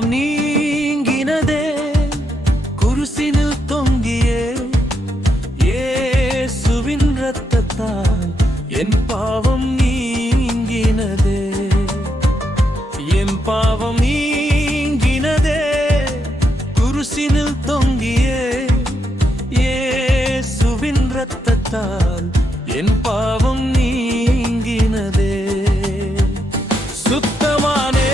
பாவம் நீங்கினதே குருசினில் தொங்கியே இயேசுவின் இரத்தத்தால் என் பாவம் நீங்கினதே என் பாவம் நீங்கினதே குருசினில் தொங்கியே இயேசுவின் இரத்தத்தால் என் பாவம் நீங்கினதே சுத்தமானே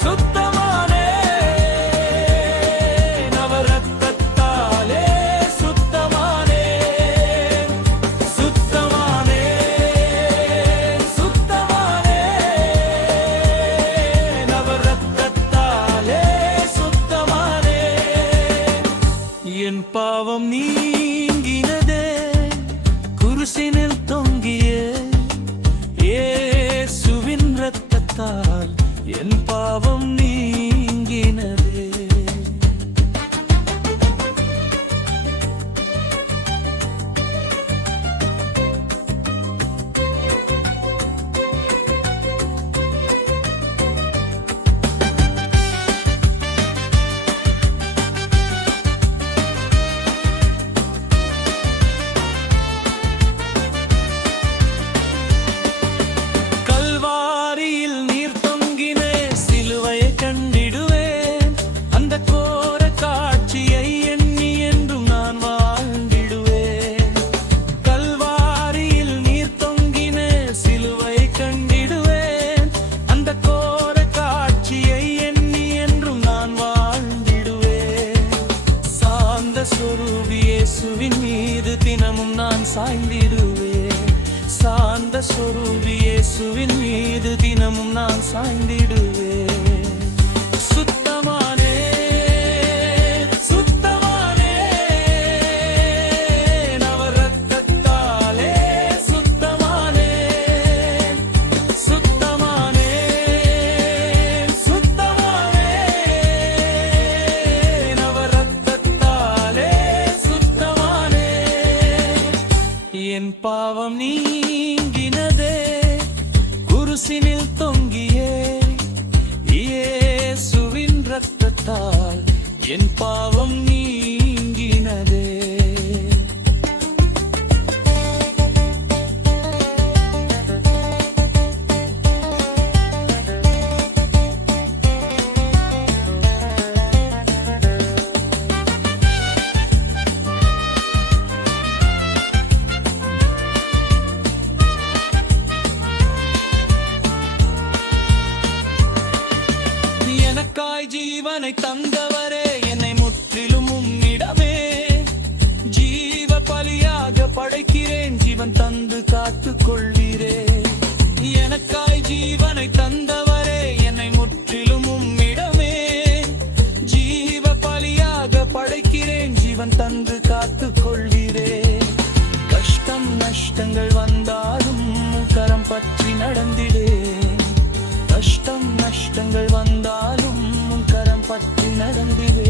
சுத்தமானே நவரத்தத்தாலே சுத்தமானே சுத்தமானே சுத்தமானே நவரத்தத்தாலே சுத்தமானே என் பாவம் நீங்கினதே குருசினில் தொங்கியே இயேசுவின் இரத்தத்தால் என் பாவம் நீங்கினதே இயேசுவின் மீது தினமும் நான் சாய்ந்திடுவேன் சாந்த சொரூபி இயேசுவின் மீது தினமும் நான் சாய்ந்திடுவேன் சுத்தமானே சுத்தமானே நவரத்தத்தாலே சுத்தமானே சுத்தமானே சுத்தமானே நவரத்தத்தாலே என் பாவம் நீங்கினதே குருசினில் தொங்கியே இயேசுவின் இரத்தத்தால் என் பாவம் நீங்கினதே எனக்காய் ஜீவனை தந்தவரே என்னை முற்றிலும் உம்மிடமே ஜீவ பலியாக படைக்கிறேன் ஜீவன் தந்து காத்துக் கொள்வீரே எனக்காய் ஜீவனை தந்தவரே என்னை முற்றிலும் உம்மிடமே ஜீவ பலியாக படைக்கிறேன் ஜீவன் தந்து காத்துக் கொள்வீரே கஷ்டம் நஷ்டங்கள் வந்தாலும் கரம் பற்றி நடந்திடே கஷ்டம் நஷ்டங்கள் வந்தாலும் கரம் பற்றி நடந்திடு